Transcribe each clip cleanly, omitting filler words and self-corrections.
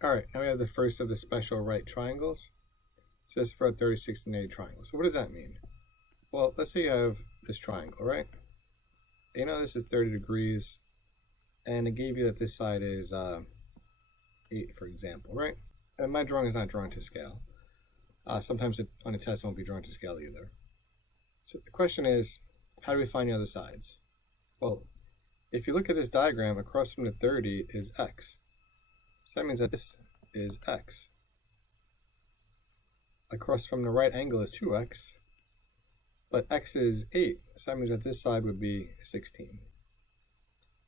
All right, now we have the first of the special right triangles. So this is for a 30, 60, and 80 triangle. So what does that mean? Well, let's say you have this triangle, right? You know this is 30 degrees, and it gave you that this side is 8, for example, right? And my drawing is not drawn to scale. Sometimes on a test it won't be drawn to scale either. So the question is, how do we find the other sides? Well, if you look at this diagram, across from the 30 is x. So that means that this is x. Across from the right angle is 2x, but x is 8, so that means that this side would be 16.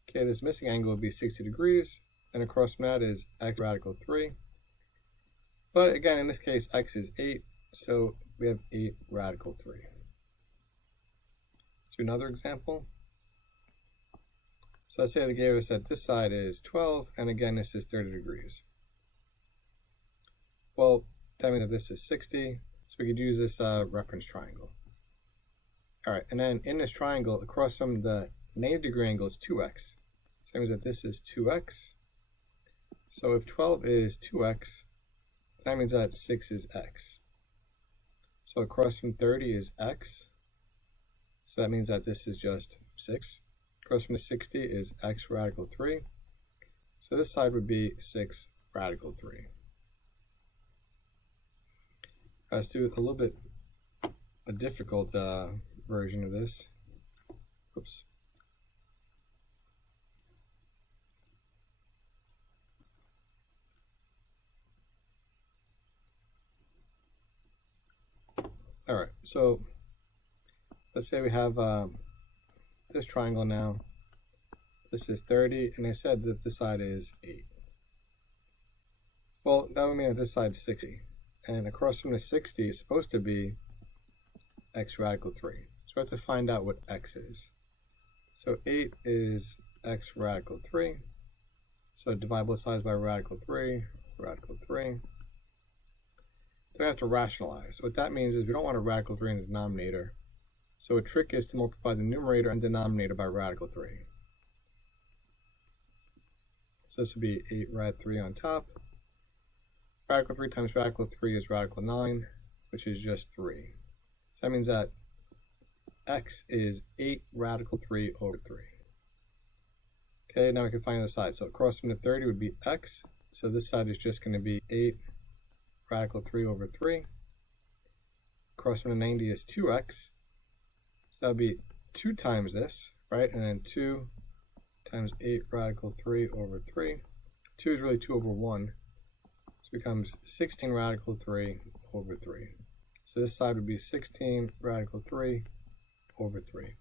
Okay, this missing angle would be 60 degrees, and across from that is x radical 3. But again, in this case, x is 8, so we have 8 radical 3. Let's do another example. So let's say they gave us that this side is 12, and again, this is 30 degrees. Well, that means that this is 60, so we could use this reference triangle. All right, and then in this triangle, across from the negative degree angle is 2x. So that means that this is 2x. So if 12 is 2x, that means that 6 is x. So across from 30 is x. So that means that this is just 6. Across from the 60 is x radical 3. So this side would be 6 radical 3. Let's do a little bit a difficult version of this. Oops. All right, so let's say we have this triangle now. This is 30, and they said that this side is 8. Well, that would mean that this side is 60. And across from the 60 is supposed to be x radical 3. So we have to find out what x is. So 8 is x radical 3. So divide both sides by radical 3, radical 3. Then we have to rationalize. So what that means is we don't want a radical 3 in the denominator. So a trick is to multiply the numerator and denominator by radical 3. So this would be 8 rad 3 on top. Radical 3 times radical 3 is radical 9, which is just 3. So that means that x is 8 radical 3 over 3. Okay, now we can find the other side. So across from the 30 would be x. So this side is just going to be 8 radical 3 over 3. Across from the 90 is 2x. So that would be 2 times this, right? And then 2 times 8 radical 3 over 3. 2 is really 2 over 1. So it becomes 16 radical 3 over 3. So this side would be 16 radical 3 over 3.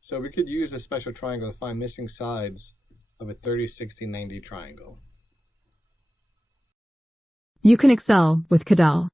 So we could use a special triangle to find missing sides of a 30, 60, 90 triangle. You can excel with Cadell.